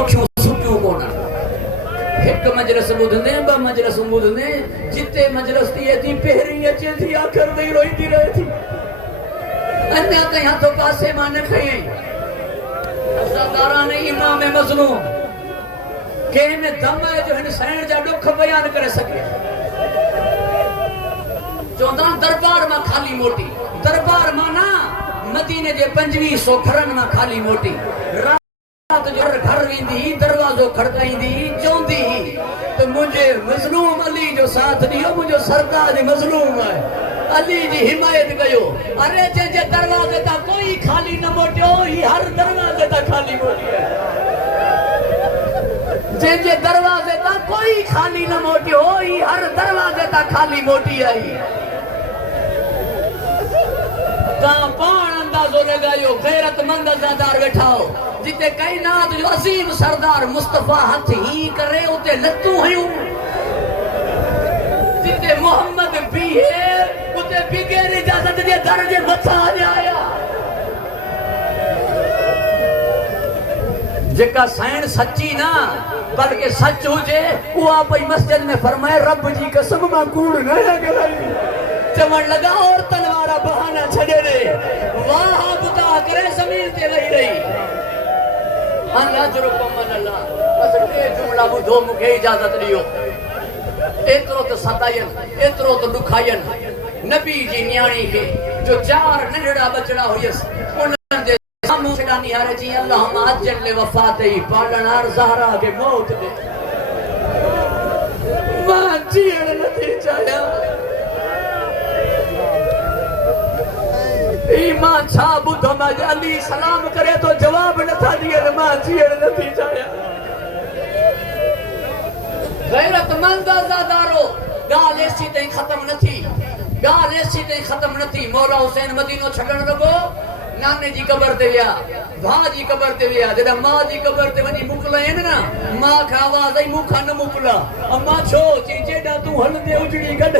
अखियूं सुठियूं कोन हिक मजलिस ॿुधंदे ॿ मजलिस ॿुधंदे जिते मजलिस थिए थी पहिरीं अचे थी आख़िर ताईं रोईंदी रहे थी अञा ताईं हथ पासे मां न खयईं असादारान इमाम मज़लूम कंहिं में दम आहे जो हिन साइण जा ॾुख बयान करे सघे चवंदा दरबार मां खाली मोटी दरबार मां ना मदीने जे 2500 घरनि मां खाली मोटी रात जो घर वेंदी दरवाज़ो खड़काईंदी चवंदी त मुंहिंजे मज़लूम अली जो साथ ॾियो मुंहिंजो सरदार मज़लूम आहे अली जी हिमायत कयो अरे जंहिंजे दरवाज़े तां कोई खाली न मोटियो ही हर दरवाज़े तां खाली मोटी आहे जंहिंजे दरवाज़े तां कोई खाली न मोटियो ही हर दरवाज़े तां खाली मोटी आई तां पाण अंदाज़ो लगायो गैरतमंद अज़ादार वेठा हो जिते कायनात जो अज़ीम सरदार मुस्तफा हथ ही करे उते लतूं हयूं जिते मोहम्मद बीहे उते बिगैर इजाज़त जे दर जे मथा आया जेका साइण सच्ची ना बल्कि सच हुजे उहा पई मस्जिद में फरमाए रब जी कसम मां कूड़ न ॻाल्हाई चवण लगा औरतन वारा बहाना छॾे ॾे वाह बुता करे ज़मीन ते वेही रही अल्लाह जो हुकुम अल्लाह बस टे जुमला ॿुधो मूंखे इजाज़त ॾियो एतिरो त सतायन एतिरो त ॾुखायन नबी जी न्याणी खे जो 4 नंढड़ा बचड़ा हुयसि उन्हनि जे साम्हूं छॾा निहारे चई अल्लाह अजल ले वफ़ात ई पालणार ज़हरा खे मौत ॾे मां जीअण नथी चाहियां मां छा ॿुधम अली सलाम करे तो जवाब नथा ॾियनि मां जीअण नथी चाहियां गैरतमंद अज़ादारो ॻाल्हि एसी ताईं ख़तम न थी ॻाल्हि एसी ताईं ख़तम न थी मौला हुसैन मदीनो छॾण लॻो नाने जी क़बर ते विया भाउ जी क़बर ते विया जॾहिं माउ जी क़बर ते वञी मोकिलायनि न माउ खे आवाज़ आई मूंखां न मोकिला अम्मा छो चई जेॾां तूं हलंदे उजड़ी गॾल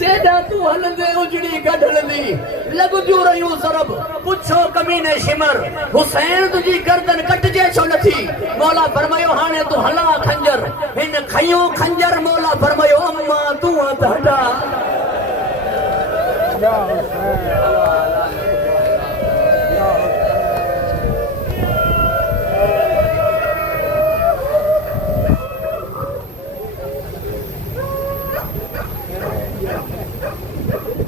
जेॾां तूं हलंदे उजड़ी गॾल दी लॻदियूं रहियूं ज़रब पुछो कमीने शिमर हुसैन तुंहिंजी गर्दन कटिजे छो नथी मौला फरमायो हाणे तूं हला खंजर हिन खयो खंजर मौला फरमायो अम्मा तूं हथ हटा